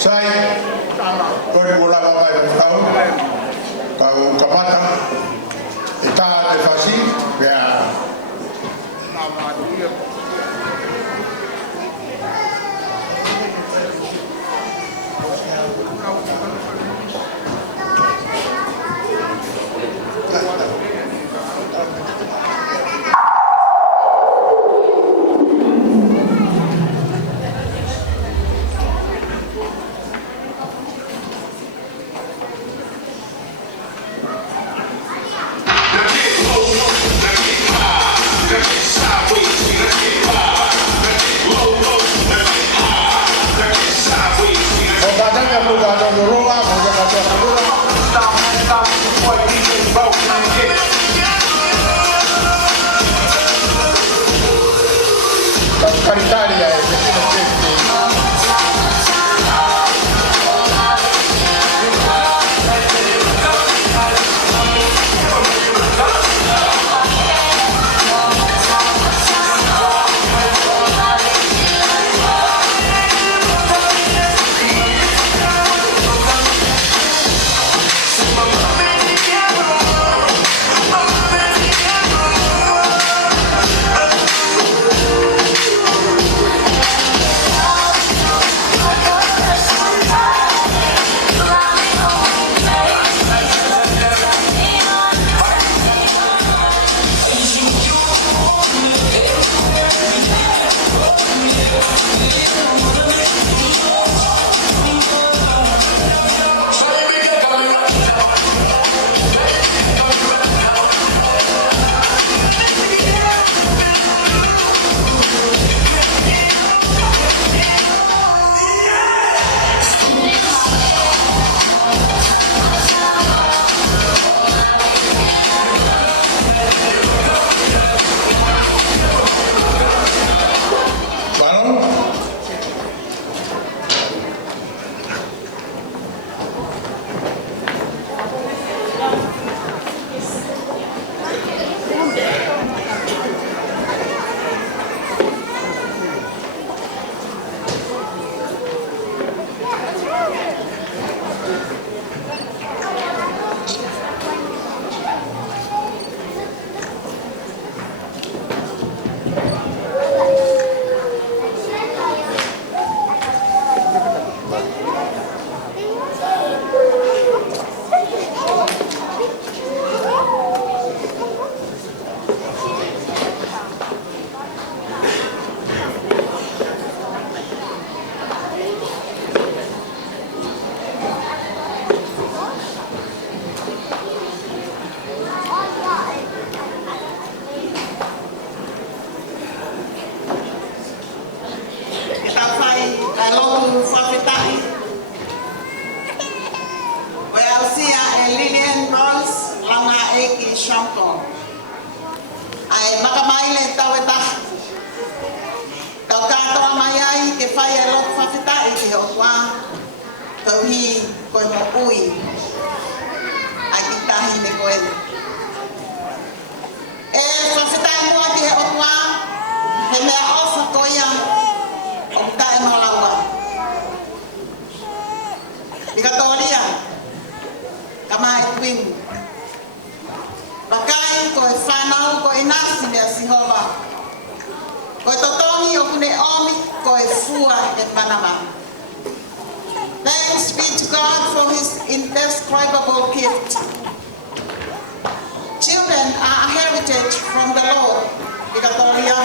Sai, kau mula apa yang tahu? Kau kemana? Kita defasi, ya. Nama dia. Lillian, Launga, Eiki, Schaumkel. Ai makamaile taweta. Tau katoa mai ai ke Faiaho whawhitai te hoa. Tau hi koe mokui. Ai ki tahi me koe. E whawhitai mua ki he hoa. He mea ofa koia. O tae malaua. Di katoria. Kamai twin. Pakai koe whanau koe nasi mea sihova. Koe totongi o kune omi koe fua e Panama. Thanks be to God for his indescribable gift. Children are a heritage from the Lord, Victoria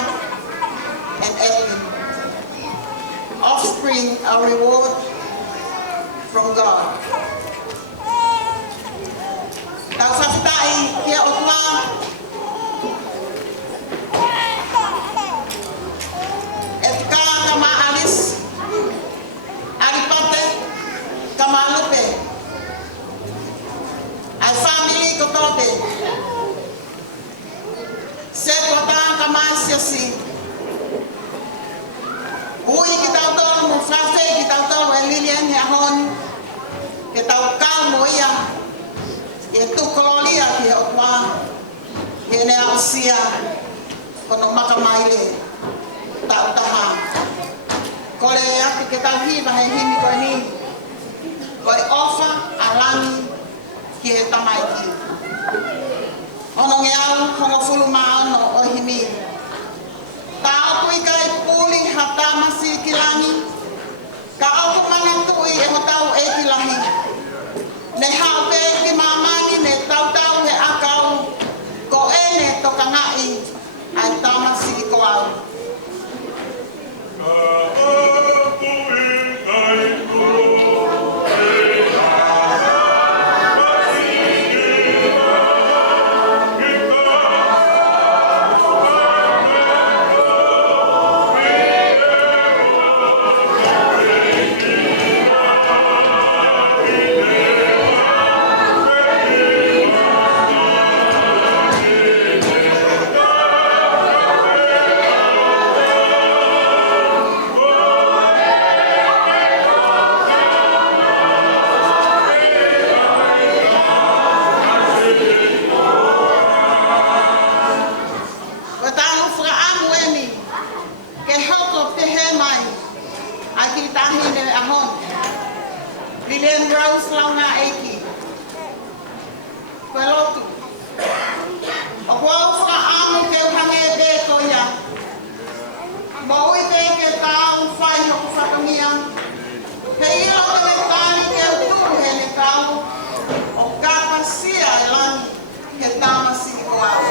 and Edwin. Offspring a reward from God. Tau whawhitai kia o tua. E tika kama Alice, Aripate, kama Lupe. Ai family ko tope. Se kota kama siasi. Ui ki tau tolu mo frafe ki tau tolu e Lillian he ahon. Ke tau kau mo ia. sia kono makamaile tau Taha. Kole ati ke tau hiva he himi koe ni. Koe ofa alangi ki he tamaiki. Ono nge au hongo fulu maono o himi. Ka aku ikai puli hatama si kilangi. Ka aku manatui e ho tau e kilangi. Ne hau pe ki mamani ne tau he akau. Ko ene toka ngai ai tama si ko au. Lillian Launga Eiki. Pelotu. Ako amo ke hange be ko ya. Mau ite ke tau Faiaho ko fatongia. He ilo ke tani ke tu he ne tau. O kapasia elangi ke tamasi ko au.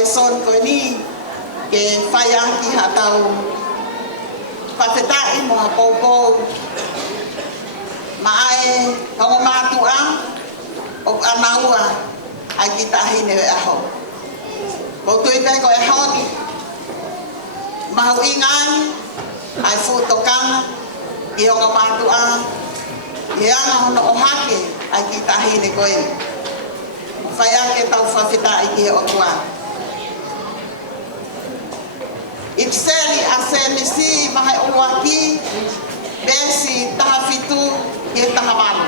Son ko ni ke Faiaho ki hatau patetai mo popo mai ko matua o anaua ai kita hine aho ko tu pe ko e honi mau ingan ai foto kan i o matua ia na no hake ai kita hine ko e Faiaho ke tau fafitai ki o tua Ipseli asemisi mahai uwaki besi Taha fitu ye Taha malu.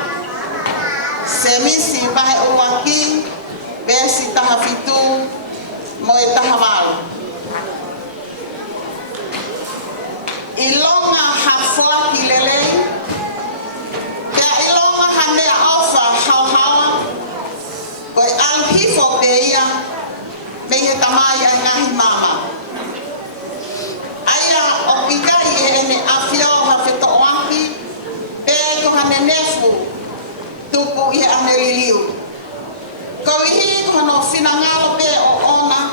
Semisi mahai uwaki besi Taha fitu moe Taha malu. Ilonga hafua kilele ya ilonga hane alfa hawa koi alhifo beia mehe tamai ngahi mama. Ene afio hafeto wangi be ko hane nefu tupu i ane liliu ko ihi ko no finangalo be o ona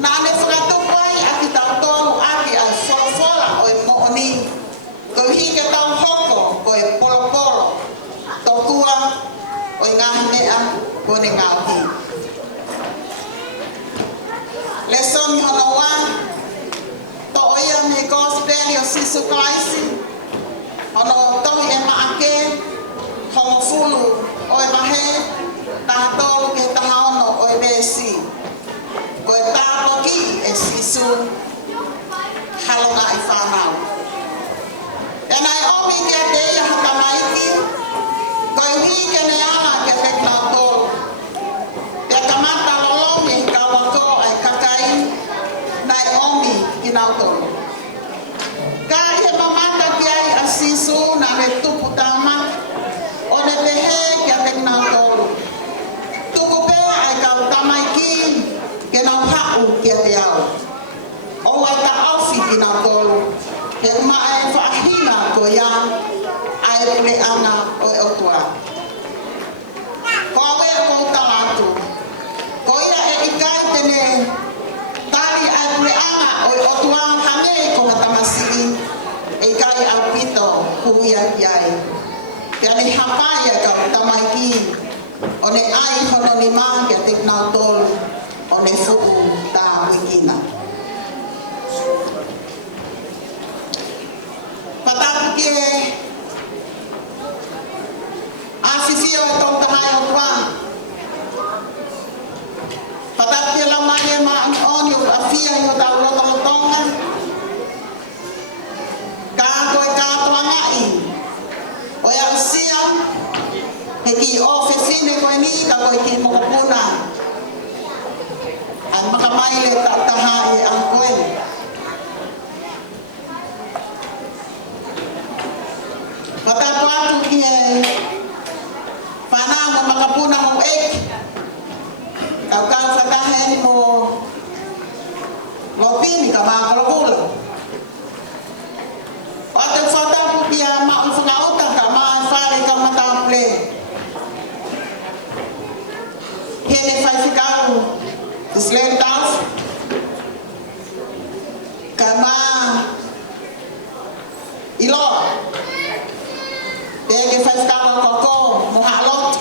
na ane whakato pai aki tau tonu aki a fola o e mooni ko ihi ke tau hoko Lesson hono wa to ia me gospel yo sisu kaisi hono to e maake hono fulu o e mahe ta tolu ke ta hono o e besi ko e ta toki e sisu halonga i whanau e nai omi ke te ia hakamaiki ko e hui ke ne ana ke te kna tolu te kamata lolomi ka wako ai kakai nai omi ki nau tolu ka ia mamata ki ai a sisu na me tupu tama o ne pehe ki a te kna tolu tuku pe ai ka tamaiki ke nau hau ki a te au o ai ta aufi ki nau tolu he ma ai whaahina ko ia ai pule ana o e otua ko awe ko talatu ko ia e ikai tene tari ai pule ana o e otua hane ko hatamasi e ikai au pito kuia iai ke ane hapaya ka tamaiki o ne ai hono ni maa ke te knau tolu o ne fuku ta wikina patapu ke afifio e tong tahai o tua patapu ke lamane ma on yo afia yo tau loto lotonga ka koe ka tuangai o ya usia he ki o fefine koe ni ka koe ki mokopuna ai makamaile tau tahai e ang koe patapu atu ki e whanau mo makapuna mo Eiki tau kau whakaheni mo lopini ka maa kolokula o te whatapu ki a maa whangauta ka maa whare ka mataple hene whaifikau Islen tau ka maa ilo Tege whaifikau koko mo halot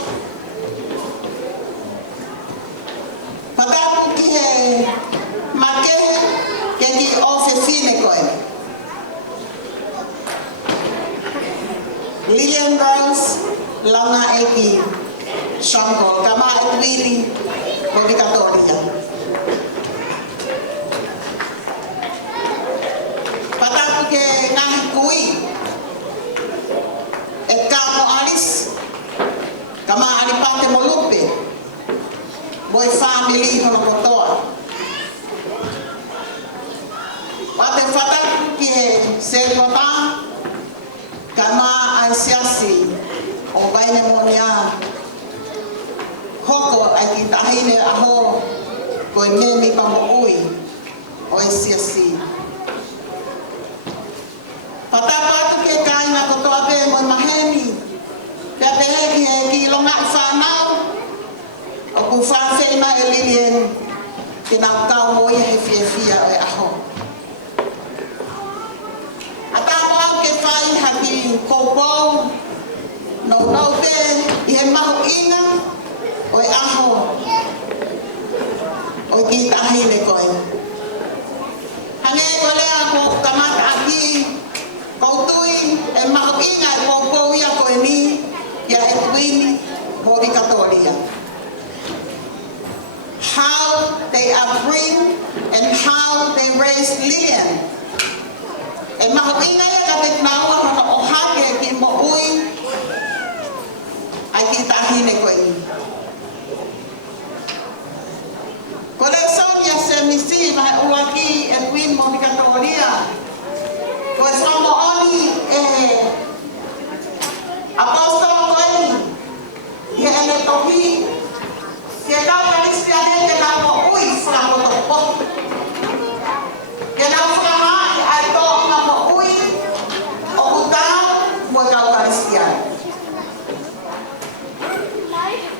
patapu ki he makehe ke ki ofe fine koe Lillian Rose Launga Eiki Schaumkel kama etwili kodi katoria patapu ke ngahi kui e kamo alis kama alipate molupe boy family hono kotoa pate fataku ki e servota kama aisiasi o Vaine Moonia hoko ai ki tahine aho ko e memi pamo ui o aisiasi patapatu ke kaina kotoa pe mo maheni pe pehe ki longa i whanau o ku whawhena e Lillian ki nau kau mo i he fia o e aho a tāmo au ke whai haki koupou no pe i he mahu inga o e aho o ki tahine koe hange ko lea ko kamata aki Koutui e mahu inga e koupou ia koe ni ia e tuini hori katoria. How they bring and how they raise Lillian. E mahu inga ia ka te knaua hono o hake ki mo ui ai ki tahine koe ni. Ko le Sonia se misi mahe uaki e tuini mo hori katoria. Ko e whamo oni e apostolo koe i he ene tohi ke kau karistiane ke kau mo ui whakamoto potu ke kau whakahai ai tohunga mo ui o utau mo kau karistiane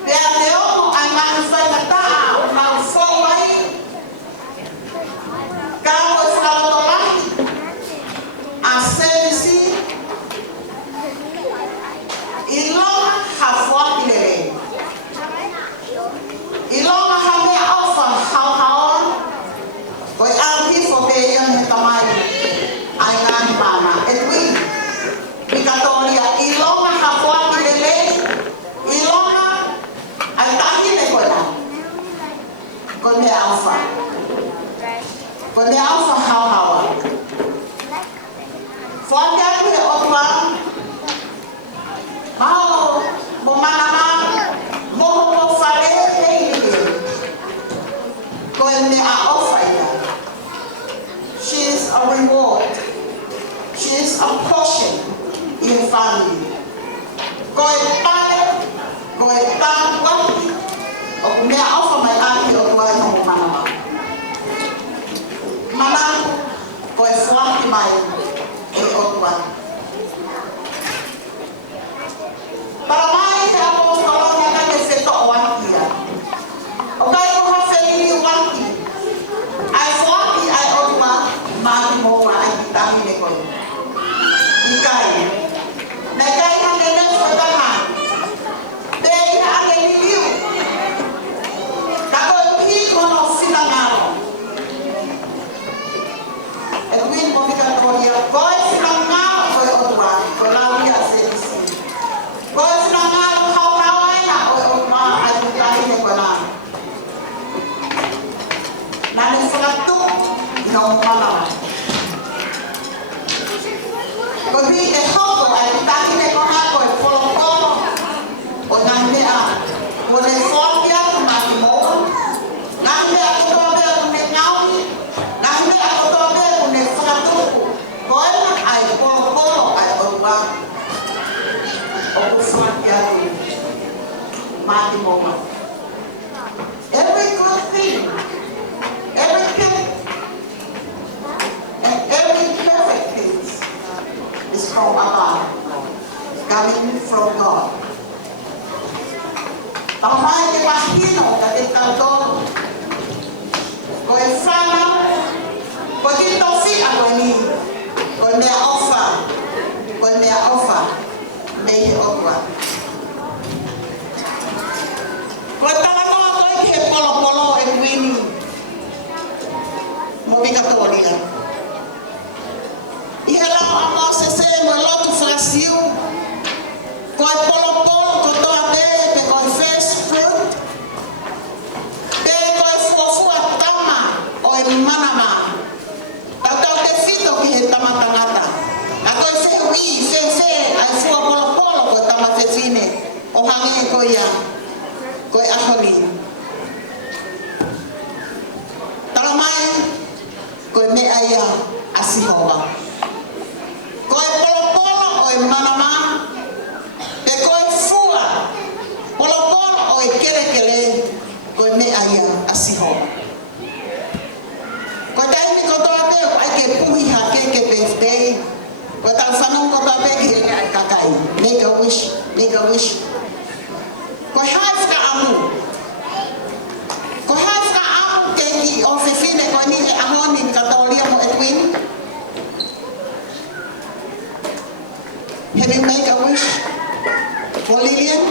pea ko ne alfa hawa fonda ni otwa mau mo mama mo fare ko ne a offer she is a reward, she is a portion in the family. Go padre, go tan wati, o me offer my auntie o go no mama. Mama, go flank my e otwa. Para mai te amo colonia ka te feto wati ya. O kai ko ha feli wati. Ai wati ai otwa mati mo wa ai tami ne ko. Ikai. Na kai ha ne ne so Taha. Dei na ake liu. Ka ko pi ko no fina ngalo. Edwin mo ka to ya ko fina ngalo ko otwa. Ko la wi a se si. Ko fina ngalo ka ka wa na o otwa ai tami ne ko na. Na ne fala tu no mama. Kopi e hoko ai taki ne kona ko e polo o ngande a ko ne fobia ko ma mo ngande a ko be ko ne ngawi ngande a ko be ko ne fatu ko ai polo ai o wa o ko fobia ma mo every good thing every good and every perfect thing is from above, coming from God. Tamai te pahino ka te tautono. Ko e whana, ko te tofi a koe ni, ko e mea ofa, mei he okua. Ko e talanoa koe ki he polo e kuini, mo mika tōria. I he lau a mo se mo lotu frasiu ko e polo ko toa pe ko e first fruit pe ko e fuafua tama o e manama tau te fito ki he tama tangata a ko e fe ai fua polo ko e tama fe fine o hange ko ia ko e ahoni taramai ko e mea ia asihoa ko e polo o e manama pe ko e fua polo o e kere ko e mea ia asiho ko taimi ko toa pe ai ke puhi ha ke birthday ko tau whanau ko toa pe ki e ai kakai make a wish ko haifka amu ke ki o fefine ko ni e ahoni katolia mo Edwin. Have you make a wish for Lillian?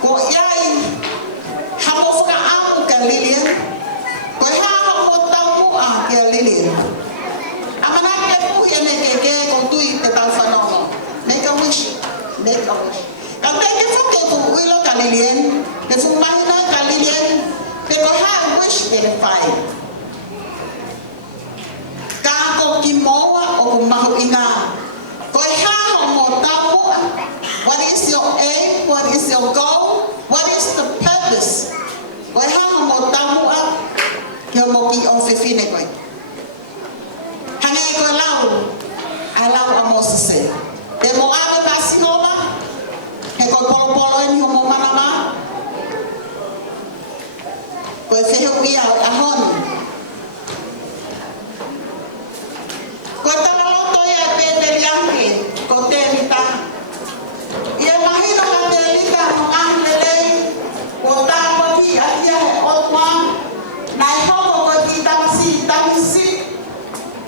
Ko iai hamofuka amu ka Lillian. Ko haha mo tamu a ka Lillian. Amana ke puhi ane ke ko tui te tau whanono. Make a wish. Kau te fuke ku uilo ka Lillian. Te fumahina ka Lillian. Te ko haha wish te le whai. Ka ko ki moa o ku mahu inga. What is your aim? What is your goal? What is the purpose? Koi hanga mo tamua ki o mo ki o fefine koi. Hangai koi lau a mo sese. Te mo ame ka sinoma, he koi polo e ni o mo manama. Koi fehu ia a honi. Koi talaloto ia pe te lianke, ko te rita. Ia mahino ka te rita no ngahlelei, ko tāko ki atia he otwa, nai hoko ko ki tamisi,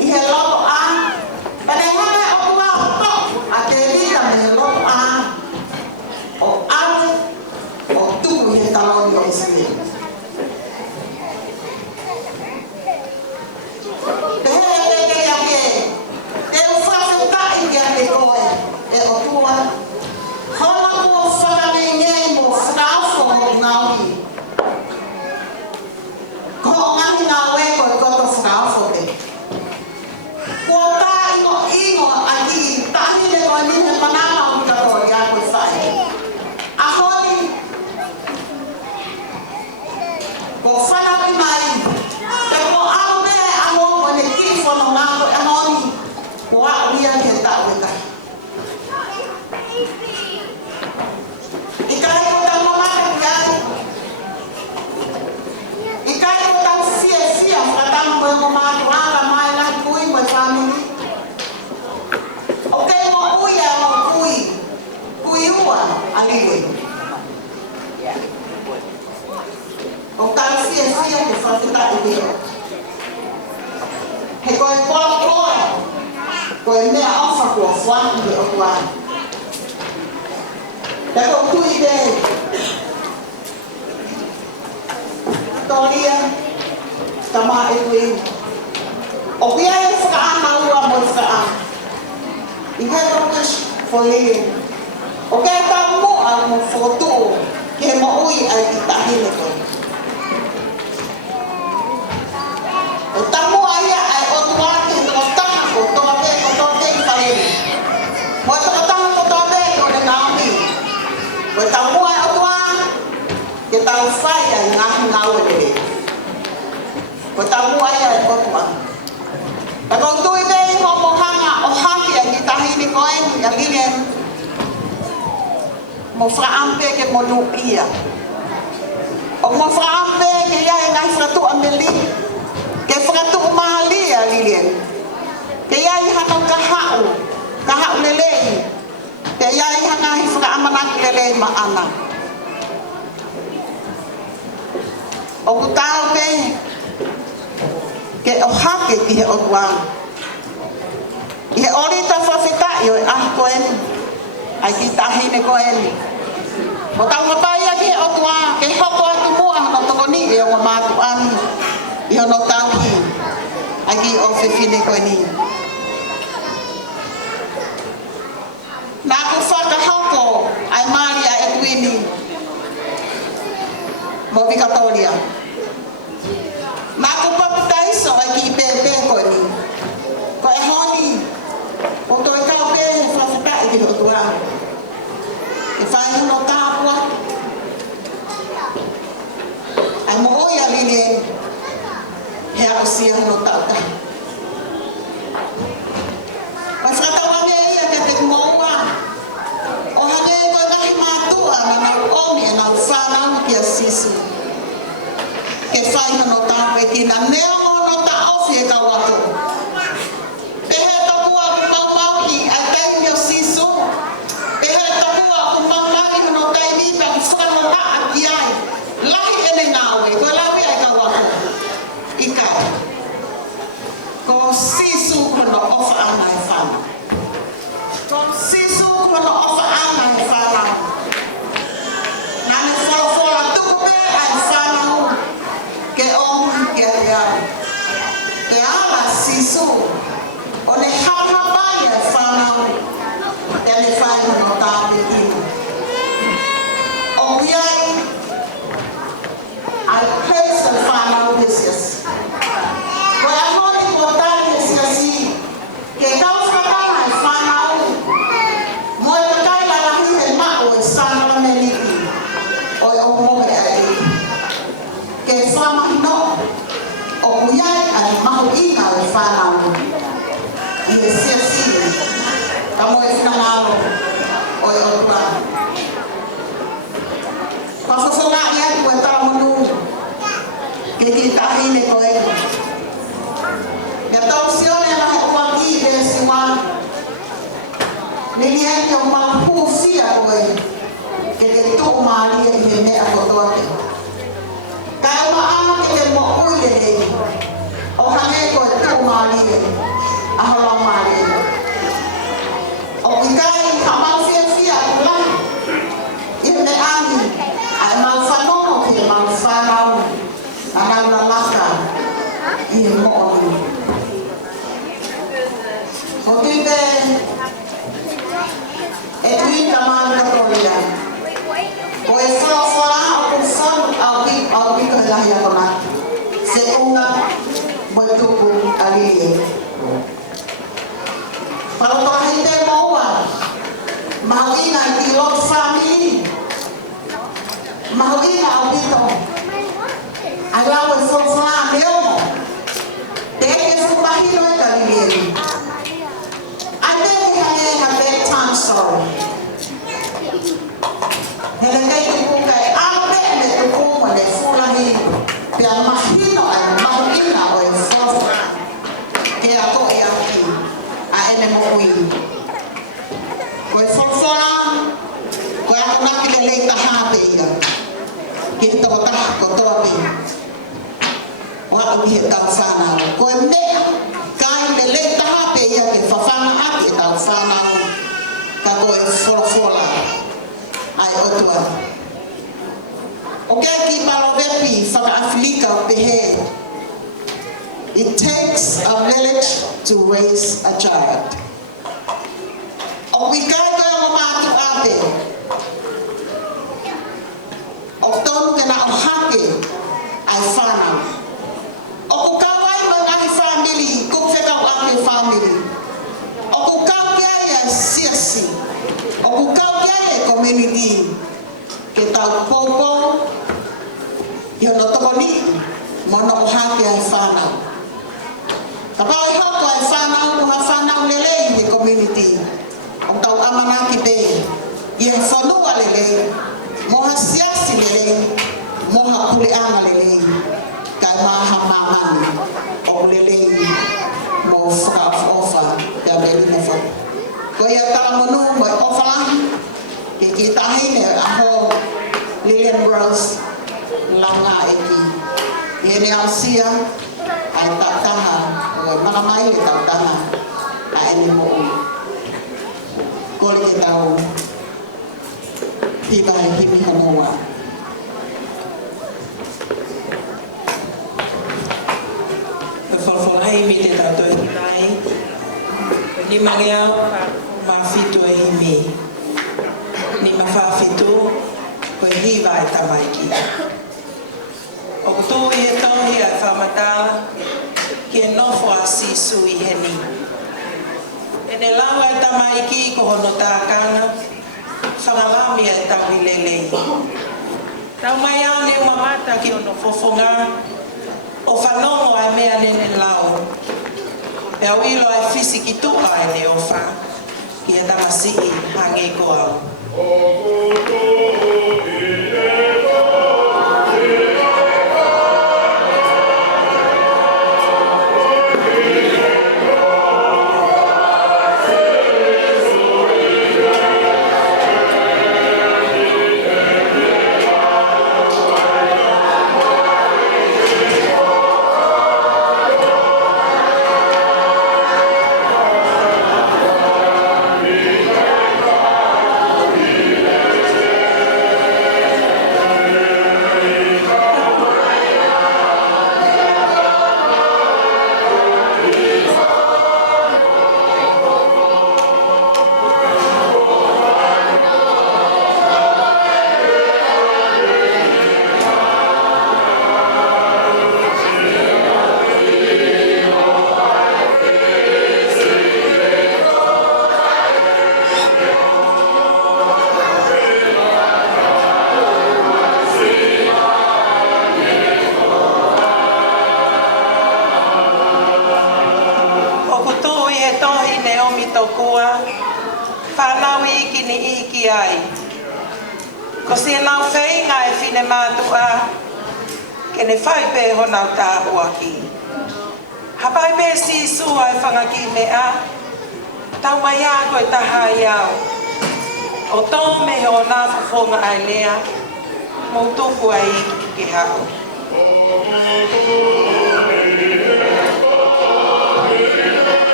i he loto a, pane hame otwa o to, a te rita me he loto a, o awe, o tuku he taloni o Israel. koe koa, koe mea ofa kua whaki ke o kua. Te ko tui te, Toria, tama e tui. O pia e whakaana ua mo whakaana. I had a wish for Lillian. O kaya tau mo ang mo whotu ke mo ui ay itahine ko. O tamu aya ay otua ke o taha ko toa pe ko toa pe i whalene. Mo e toa taha ko toa pe ko ne naami. Mo e tamu ay otua ke tau whai ay ngahi ngawe le. Mo e tamu aya ay otua. Tako tui pe ko mo hanga o haki ay itahine ko ay Lillian. Mo whaampe ke mo nuia. O mo whaampe ke ia e ngai whatu ameli. Ke whakatu umahali a Lillian. Ke ia i hana kahau lelei. Ke ia i hana hi whakaamanaki lelei maana. O kutao pe ke o hake ki he otua. I he orita whawhitai o e ahi ko eni. Ai ki tahine ko eni. Mo tau mapai a ki he otua. Ke hoko atu mua hana tokoni e o ngamatu ani. I hono tau hi. Ai ki o whiwhine ko eni. Nā ku whakahoko ai maari a etuini. Mo Victoria. Nā ku papitaiso ai ki pepe ko eni. Ko e honi. O toi kau pe he whawhitai ki ho tua. E whai hono tāpua. Ai mo oia Lillian. He ako siya hono tāta. Mai whakatawange ia ke te kumoua. O hane koe ngahi mātua na nau omi e nau whanau ki a sisu. Ke whai hono tāpua e tina neo hono tā ofi e kau ato. Pehe tapua ku mau i ai taimi o sisu. Pehe tapua ku mau hono taimi pa ku whanau a ki ai. Lahi ene ngawe, koe lawi ai kau ato. Ika. Ko sisu kono ofa ana e whanau. Ko sisu kono ofa ana e whanau. Nane whawhora tuku pe ai whanau. Ke omu ki a te au. Te ala sisu. O ne hauna bai e whanau. Te ne whai hono tāme tino. O iai. I praise the whanau business. Ko e ahoni ko tāne siasi. Ke kau whakana e whanau. Mo e kai la rahi he mao e sāngara me niki. O e o moe a Eiki. Ke whamahi no. O kuiai ai mahu ina o e whanau. I he siasi. Ka mo e whinangaro. O e o tua. Whawhawhonga i atu e tāmonu. Ke ki tahine ko e. Ia tau sione na he uaki e siwa. Lillian ke o mau pūwhia ko e. Ke te tō maari e he mea kotoa te. Ka e maa ke te mo ui e hei. O hane ko e tō maari e. Ahola maari e. O ikai ha mau whia kula. I me ani. Ai mau whanono ki e mau whanau. A naura laka. I he mo ui. O tui e tui ka maa Victoria. O e whawhara o ku whanu au piko he lahi ako nā. Se unga mo e tuku a Lillian. Whalotoa hei te maua. Mahu ina i ki lot family. Mahu ina au pito. Ai lau e whawhara neomo. Te eke whupahino e ka Lillian. Ai te he ha bedtime story. Hele kei te puka e ape me te kuma le fulahi. Pea mahino ai mahu ina o e whawhara. Ke a ko e aki. A ene mo ui. Ko e whawhara. Ko e ako naki le leita hape ia. Ki he toko taha ko toa pi. O ako ki he tau whanau. Ko e mea. Kai folofola ai otua. O kia ki palovepi whakaafilika o pehe. It takes a village to raise a child. O wikai koe o mātu ape. O tonu kena o hake ai whanau. O kukawai mangahi family, kukwhekau ake family. O kukau kia ia siasi. O kukau kia ia community. Ke tau popo, i ono tokoni, mono o hake ai whanau. Ka pao i hoko ai whanau, kuha whanau lelei te community. O tau amanaki te, i e whanua lelei, moha siasi lelei, moha kuleanga lelei. Kai maha mamani, o lelei, mo whakaofa, kia lelei na whaka. Ko ia talamonu, mo i ofa, ke ki tahine aho Lillian Rose, Launga Eiki. Iene au sia, ai Taha, o mana mai le Taha, a ene mo'u. Kole ke tau, hiva he himi hanoa. E whalawhalai mi te tauto e hinai, ni mangeau ma fitu e himi. Ni ma whawhitu, ko e hiva e tamaiki. O tō i he tohi a whamatala, ki e nofo a sisu i heni. E ne lawa e tamaiki ko hono tākanga, whangalami e tau i lelei. Tau mai au ne umamata ki ono fofonga, o whanongo ai mea nene lau. E au ilo ai fisi ki tuka e ne ofa, ki e tamasi i hange ko au. Ko si e nau whainga e whine mātua, ke ne whai pē honau tā uaki. Hapai pē si sua e whangaki mea, tau mai a koe taha i au. O tō me o nā whawhonga ai lea, mō tuku ai ki hau.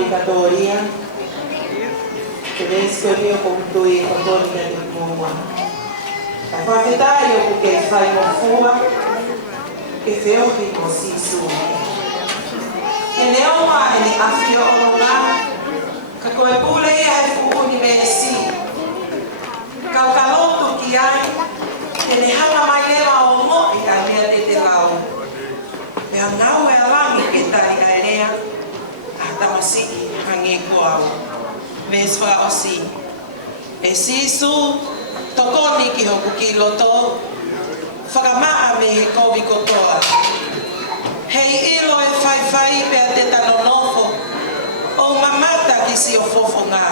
Victoria, tedesco mio con cui con Moonia. Ka whawhetai o ke whai mo fua, ke whiohi mo sisu. E leo ma e ni awhio o ngā, ka koe pule ia e fuuni me e si. Kau ka lotu ki ai, ke ne hanga mai lewa o mo i ka mea te te lau. Mea ngau e alangi ke tai a rea, a tamasiki hange ko au. Me swa o si. E sisu, tokoni ki hoku ki loto, whakamaa me he kovi kotoa. Hei ilo e whai pea te tano nofo, o mamata ki si o fofo ngā.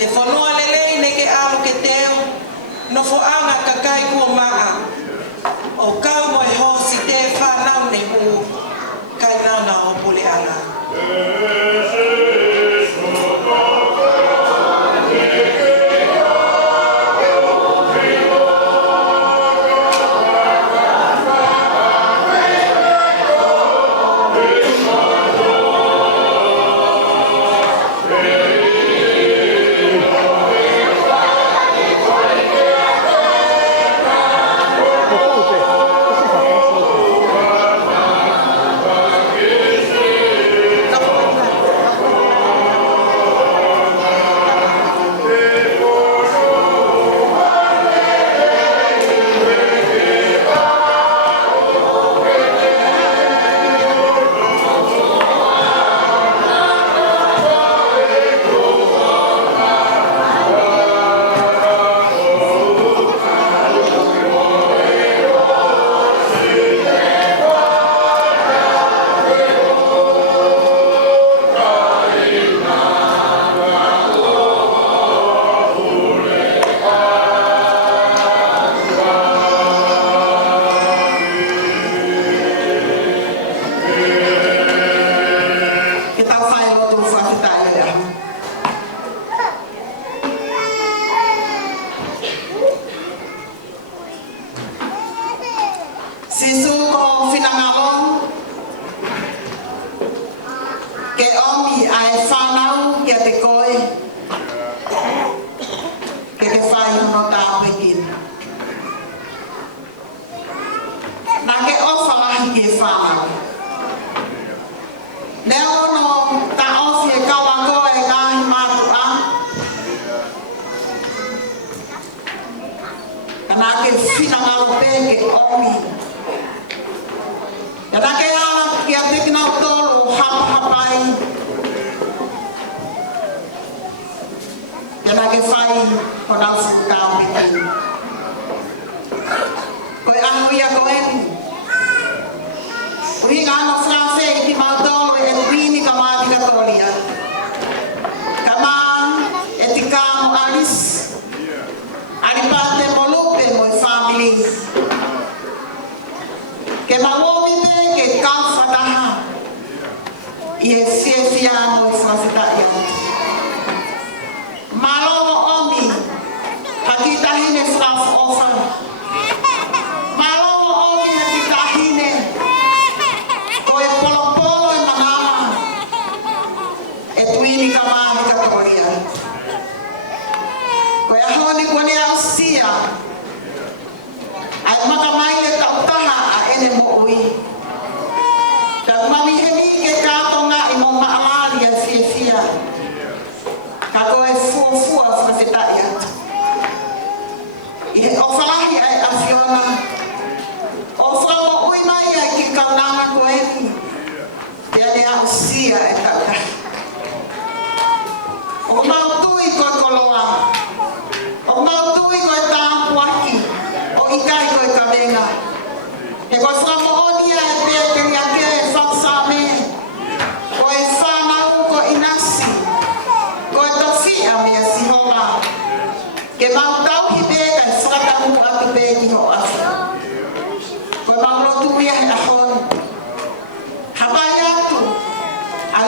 He whanua lelei ne ke alu ke teo, nofo anga ka kai kua maa. O kau mo e hosi te whanau ne hu, kai nau na hopule anga.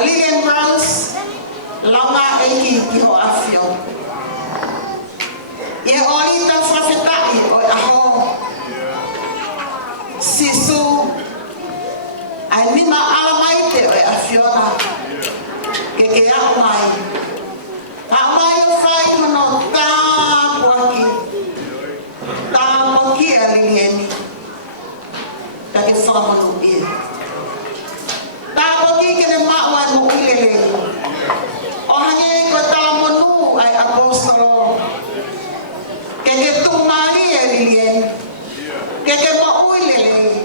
Lillian Launga Eiki ki ho afio. Ye olita whawhetai o aho. Sisu. Ai nima alamai te o afiona. Ke au mai. Ka mai o whai mano tā puaki. Lillian. That is someone who is. Now, we can imagine what we live. Oh, hanging with Talamonu, I apostle. Can get to Maria Lillian. Can get what we live.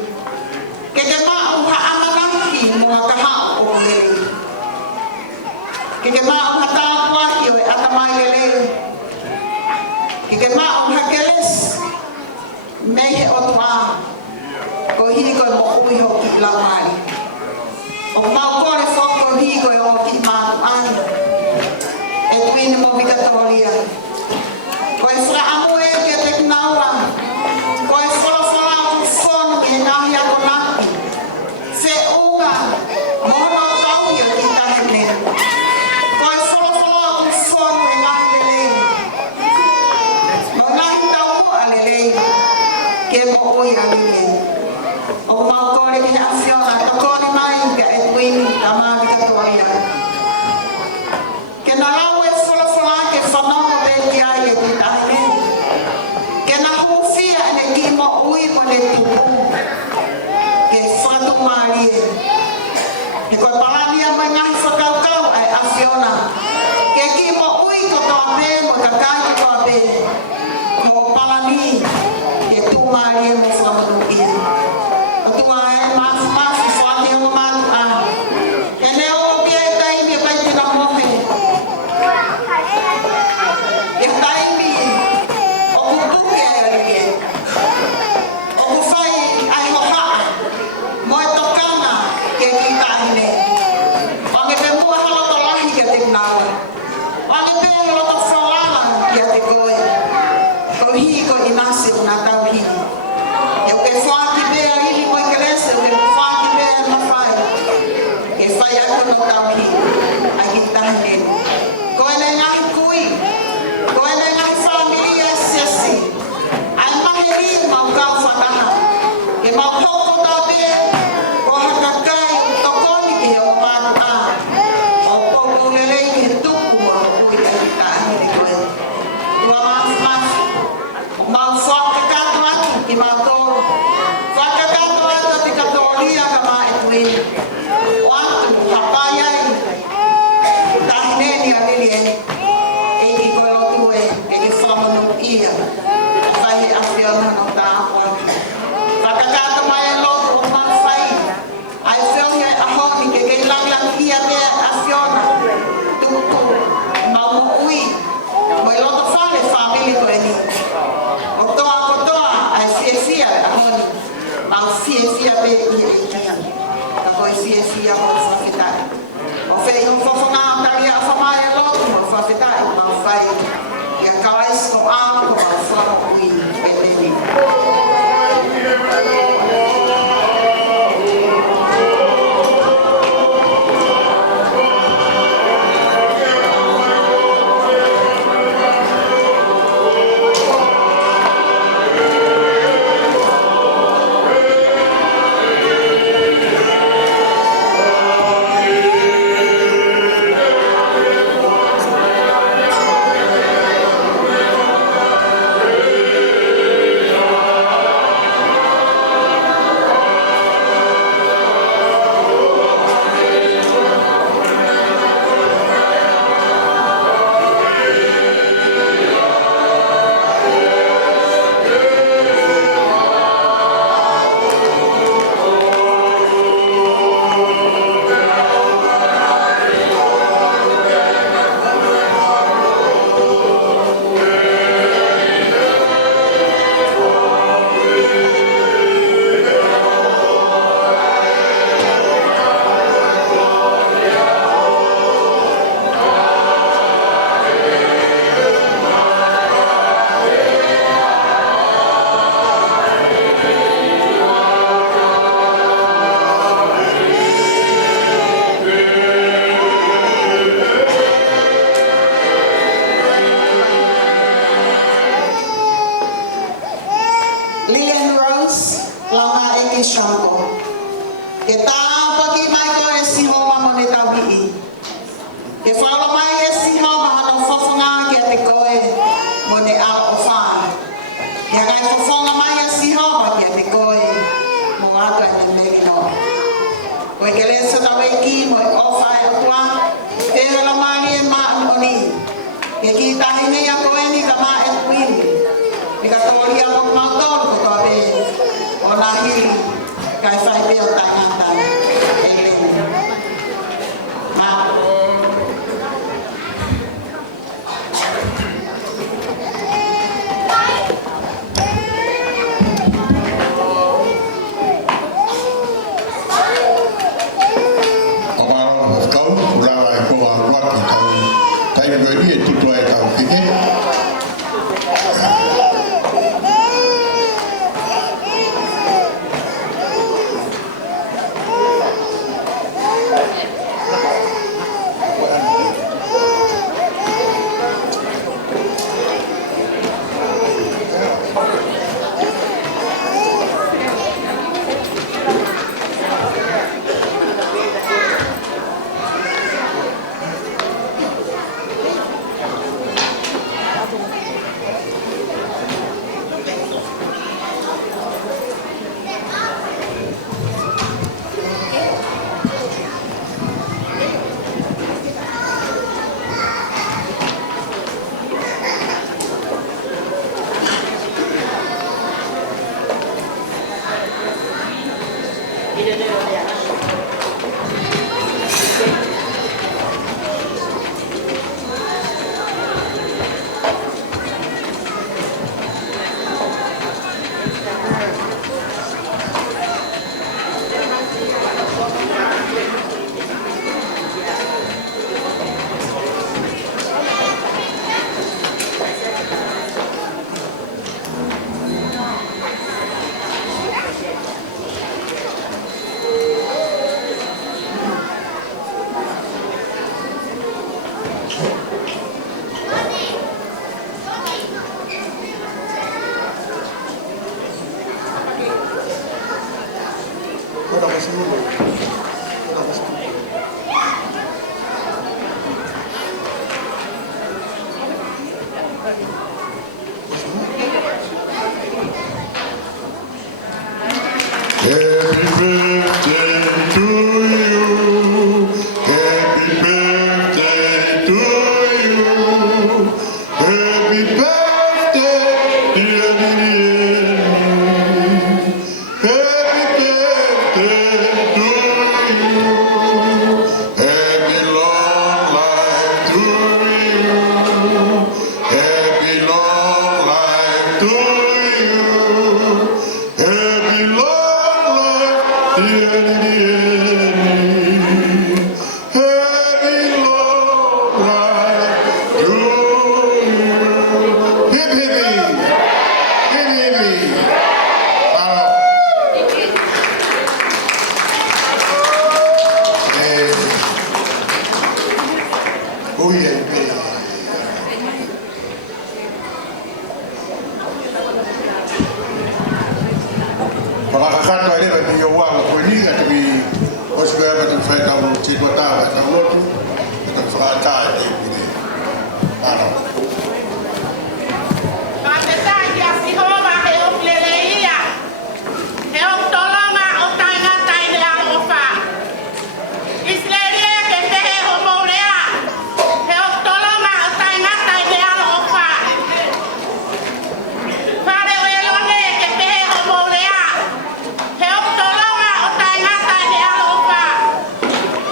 Can get my Amanaki, Moakaha, or Lily. Can get my Hatawa, at the Maile. Can get my Hakelis. May Otma. Ko higo mo ui ho ki lamai. O mau kore whoko higo e o ki mātu ani. E tuine mo vika tōlia. Ko e whra amu e ki a te kinaua. Ko e whara o whonu e nahi ako naki. Se unga, mohono tau i o ki tahene. Ko e whara o whonu e nahi lelei. Mo nahi tau a lelei. Ke mo ui a lelei. O mau kore ki a whiona, to kore mai ka e tuini a māwi katoria. Ke na rau e wholofola ke whanongo te ki ai e ki tahine. Ke na hūwhia e ne ki mo ui mo ne tupu. Ke whatu maari e. Ke koe parania mai ngahi whakaukau ai a whiona. Ke ki mo ui ko toa pē mo ka kai toa pē. Ko parani ke tu maari e mo whamanu ia. Launga Eiki Schaumkel. Ke Taha pagi mai ko e siho ma mo ne tau hii. Ke whaola mai e siho ma hana whawhanga ki a te koe mo ne ara o whāna. Ke ngai whawhanga mai e siho Koe ke lesa tau Eiki mo ofa e otua. Te la mani e maa moni. Ke ki tahi nei a koe ni ka maa e kuini. Ni ka tori a mo mautoro ko toa be o na hili. Kai whai peo tangata e leni. Maa.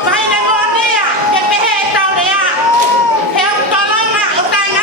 Vaine Moonia, que pehe taurea. He o tolonga o tainga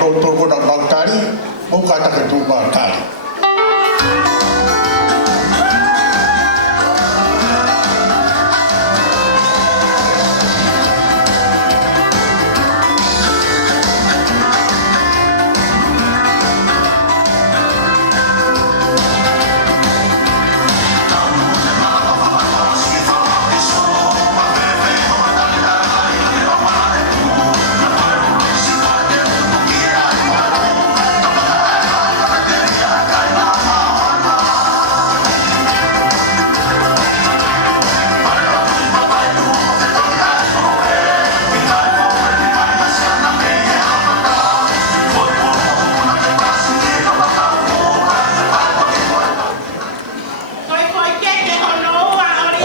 ko to ko na bakari mo ka ta ke tu bakari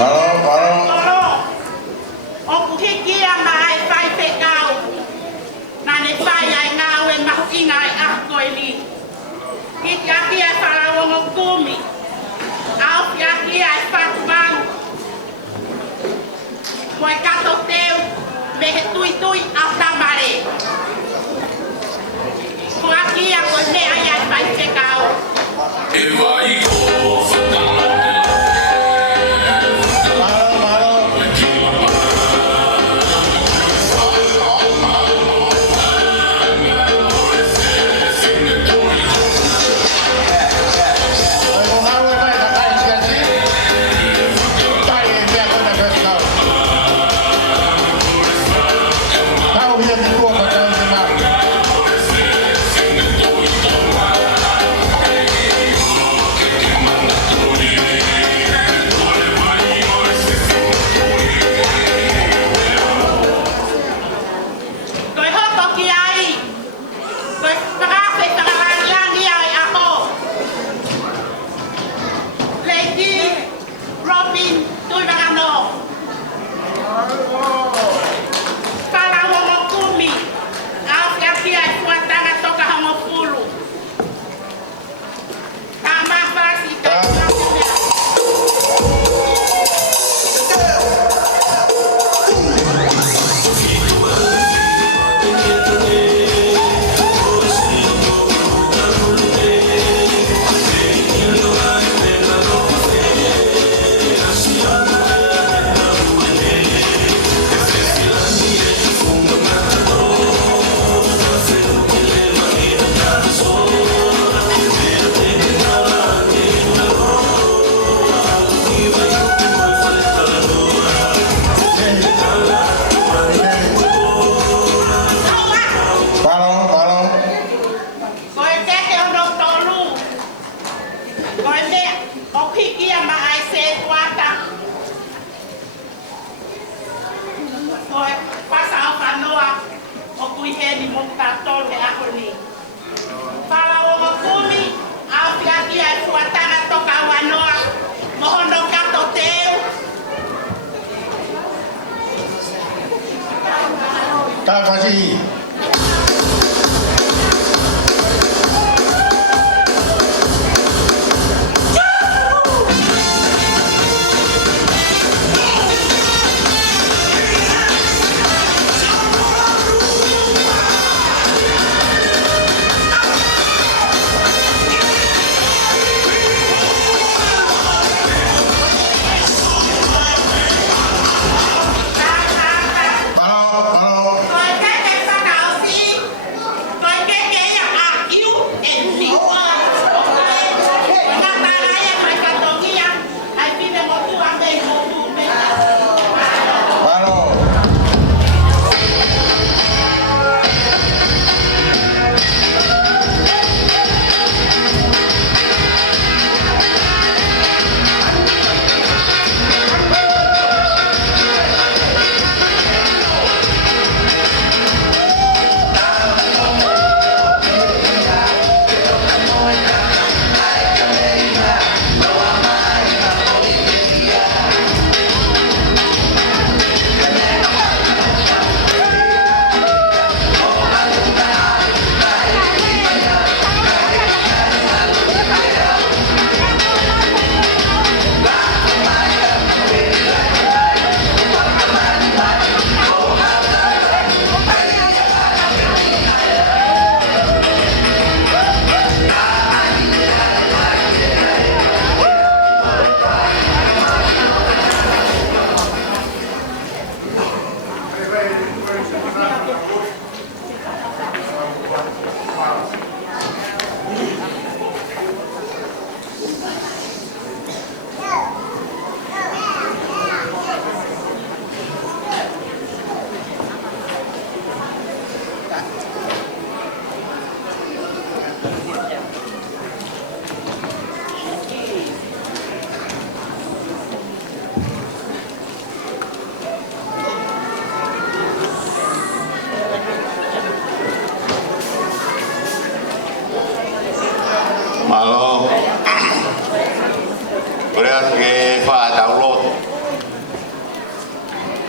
Halo.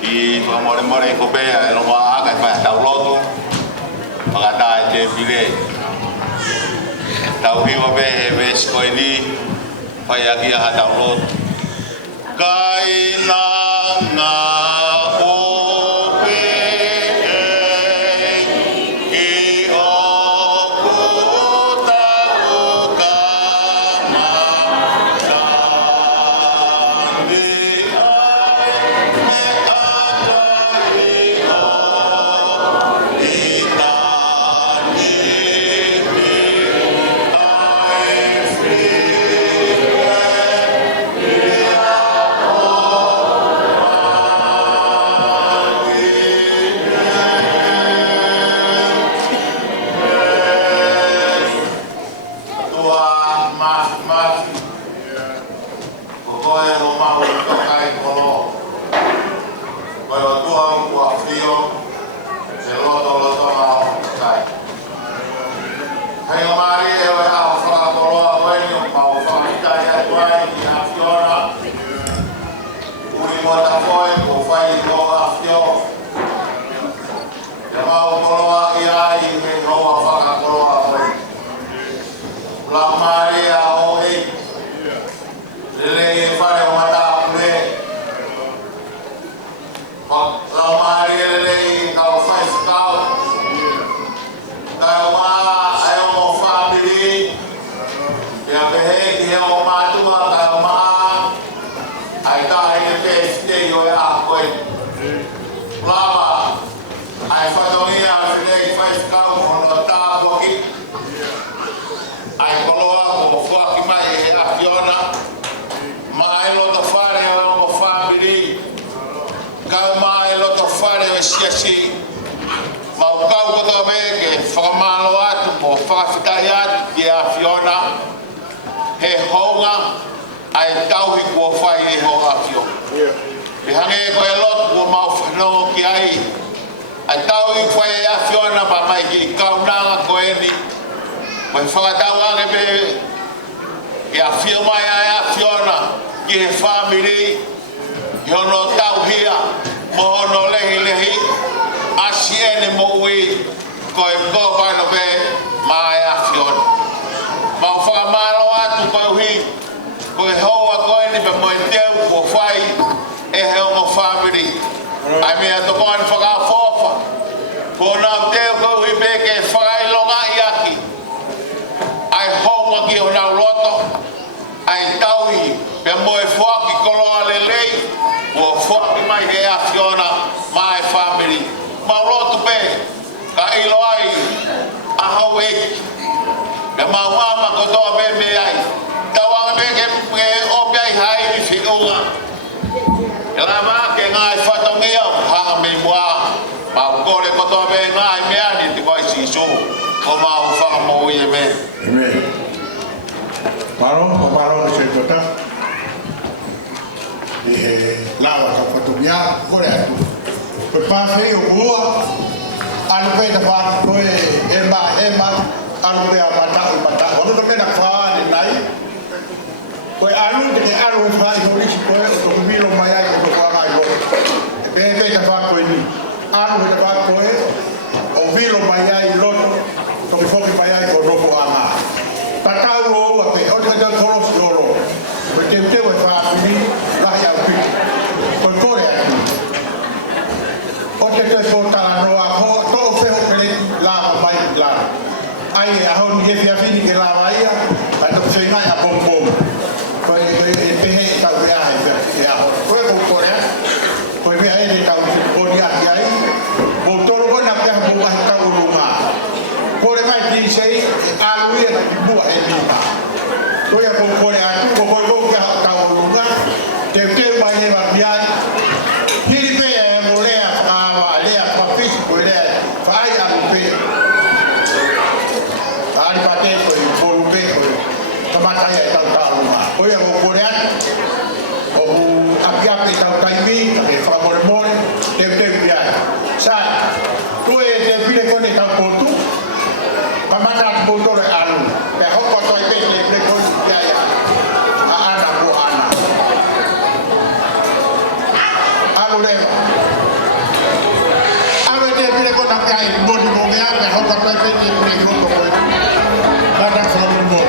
I whamore ko pea e longa aka whai tau lotu. Whakatai te pire. Tau hiwa pe he wes koe ni. Whai aki aha tau lotu. Kai na ngā o pe e ki o kuta kuka ma tani ai me atai o i tani me ai free. Ari pate tak kai mo di mo ya me ho ka pe pe ni ni ko ko. Ba da so mo.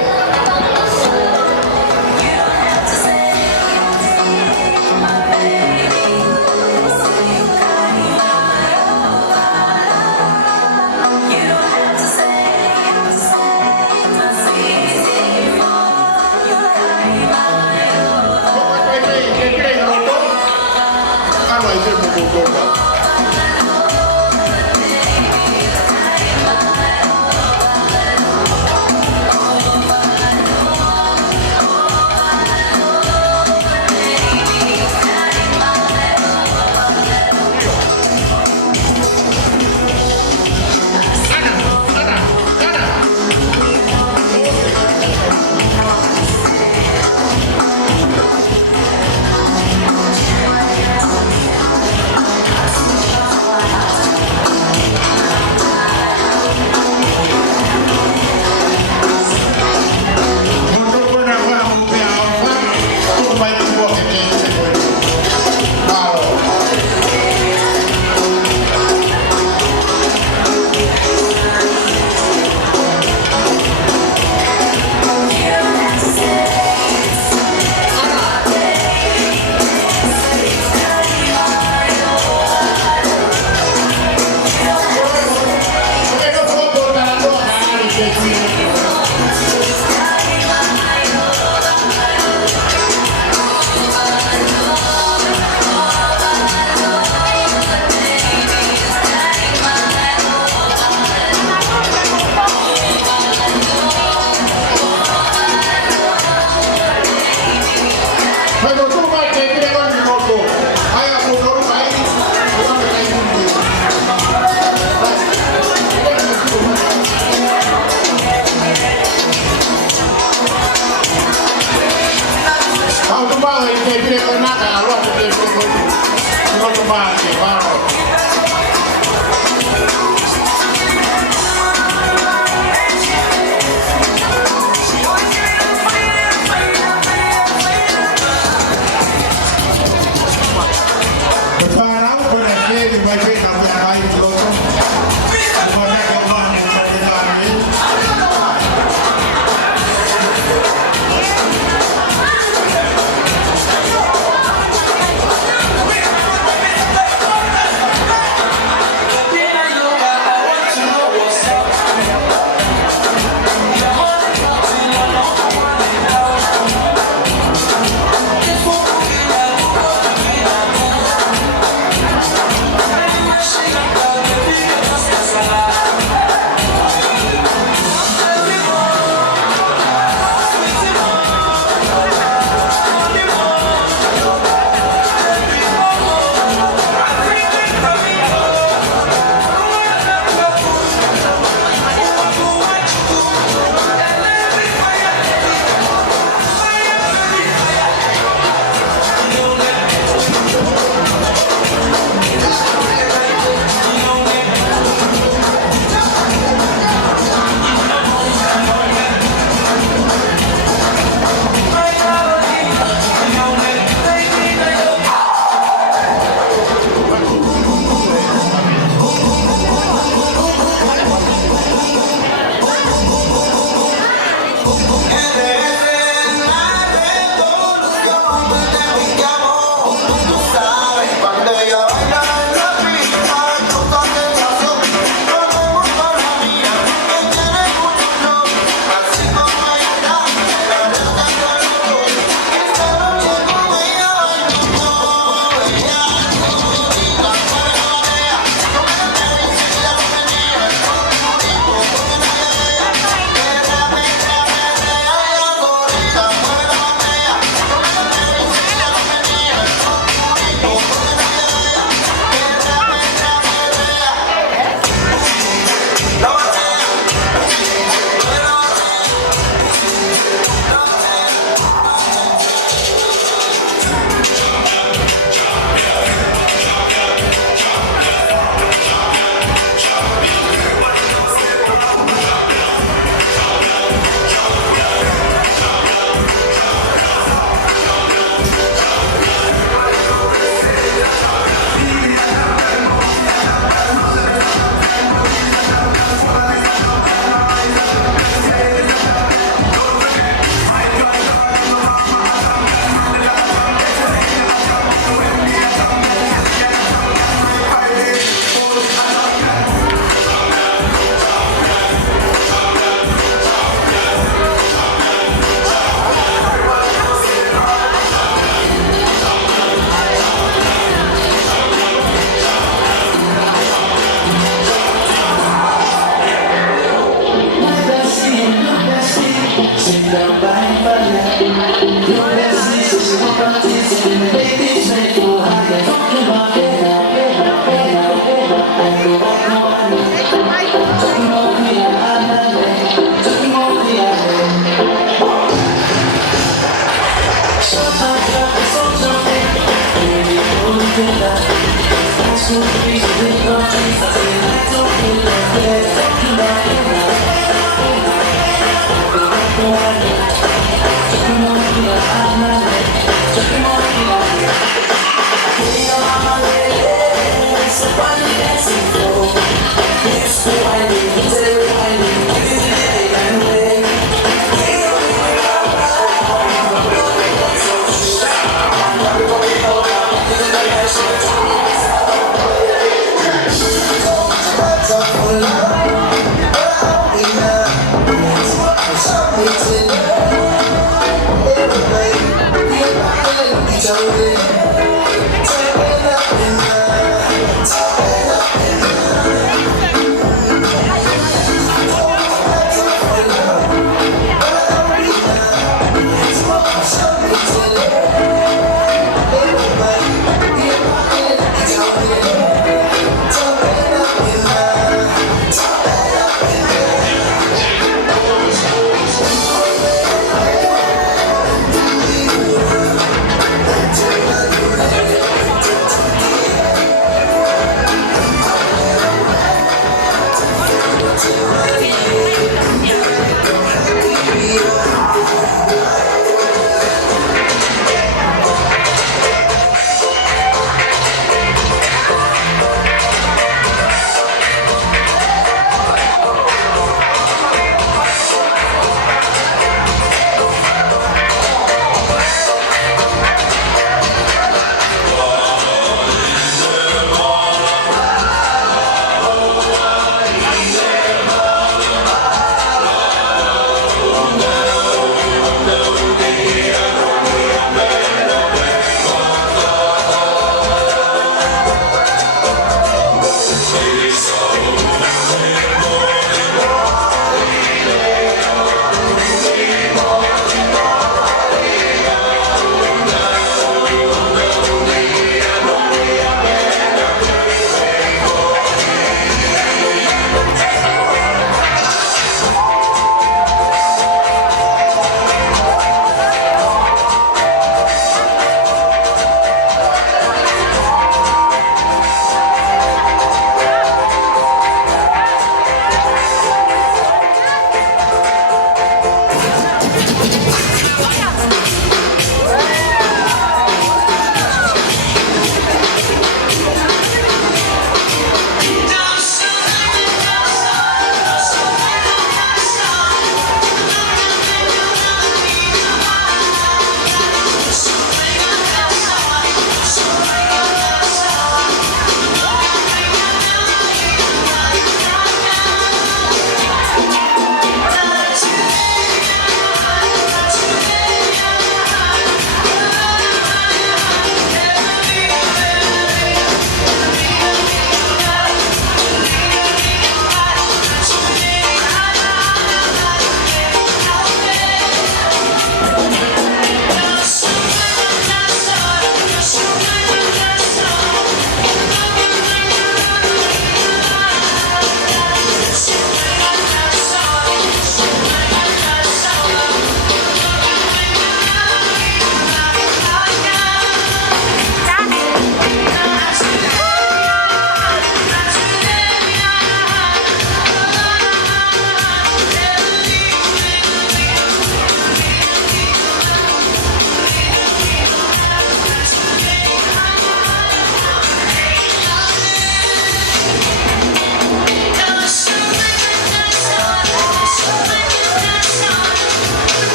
It's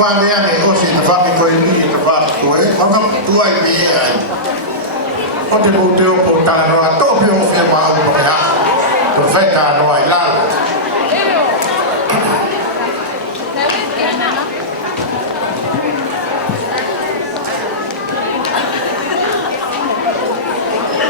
whāne ane o si te whaki koe ni te whaki koe. Waka tuai me ai. O te kō te opo tāna noa, tōpio o whia maa upo me hako. Ko whaita noa I lala.